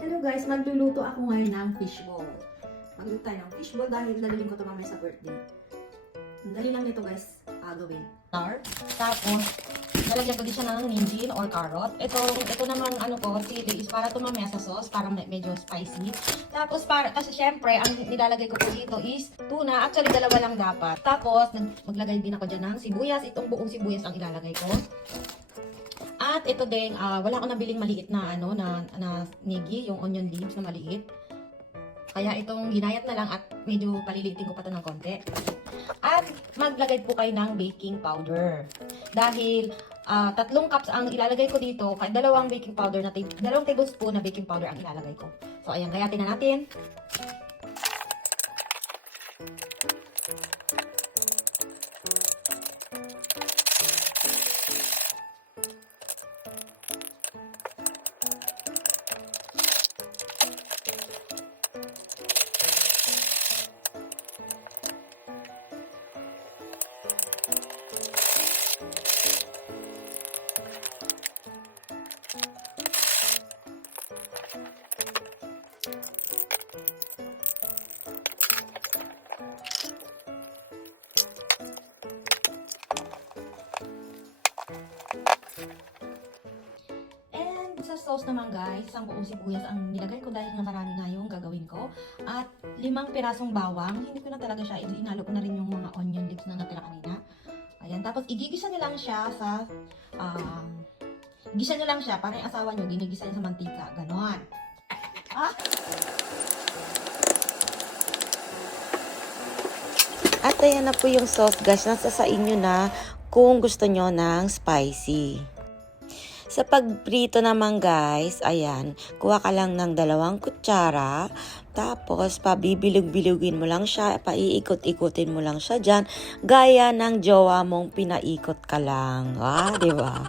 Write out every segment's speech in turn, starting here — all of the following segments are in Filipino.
Hello guys, magluluto ako ngayon ng fishball. Magluluto tayo ng fishball dahil lalagyan ko ito mamaya sa birthday. Ang dali lang nito guys, gawin. Tapos, nalagyan ko din siya ng ninjin or carrot. Ito naman chili is para ito mamaya sa sauce, para medyo spicy. Tapos, kasi syempre, ang nilalagay ko po dito is tuna. Actually, dalawa lang dapat. Tapos, maglagay din ako dyan ng sibuyas. Itong buong sibuyas ang ilalagay ko. At ito din, wala akong nabiling maliit na na nigi, yung onion leaves na maliit. Kaya itong ginayat na lang at medyo palilitin ko pa ito ng konti. At maglagay po kayo ng baking powder. Dahil 3 cups ang ilalagay ko dito, kaya 2 baking powder na 2 tablespoon na baking powder ang ilalagay ko. So ayan, gayatin na natin. Sa sauce naman guys, isang buong sibuyas ang nilagay ko dahil nga marami nga yung gagawin ko. At 5 pirasong bawang. Hindi ko na talaga siya, inalo ko na rin yung mga onion leaves na natira kanina. Ayan, tapos igigisa nyo lang siya sa, gisa nyo lang siya, parang yung asawa nyo, ginigisa nyo sa mantika, ganon. At ayan na po yung sauce guys, nasa sa inyo na kung gusto nyo ng spicy. Sa pagprito naman guys, ayan, kuha ka lang ng 2 kutsara, tapos pabibilog-bilugin mo lang siya, paiikot-ikutin mo lang siya dyan, gaya ng jowa mong pinaikot ka lang. Di ba?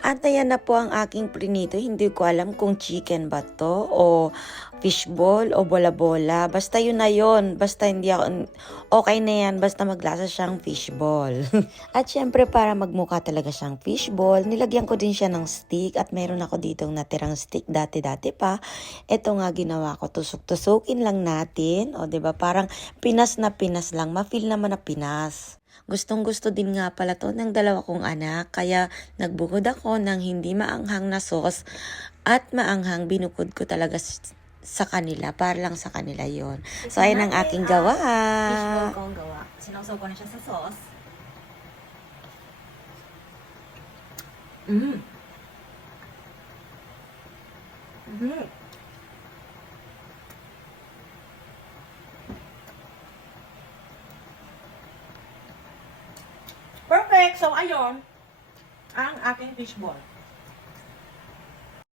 At ayan na po ang aking prinito. Hindi ko alam kung chicken ba to o fishball o bola-bola. Basta yun na yun. Basta hindi ako, okay na yan. Basta maglasa siyang fishball. At syempre para magmukha talaga siyang fishball, nilagyan ko din siya ng stick. At meron ako ditong natirang stick dati-dati pa. Ito nga ginawa ko. Tusok-tusukin lang natin. O diba parang Pinas na Pinas lang. Ma-feel naman na Pinas. Gustong-gusto din nga pala to ng 2 kong anak, kaya nagbukod ako ng hindi maanghang na sauce at maanghang binukod ko talaga sa kanila, para lang sa kanila yon. So, ayan ang aking gawa. Fishball ko ang gawa. Sinawsaw ko na siya sa sauce. Perfect! So, ayun, ang aking fishball.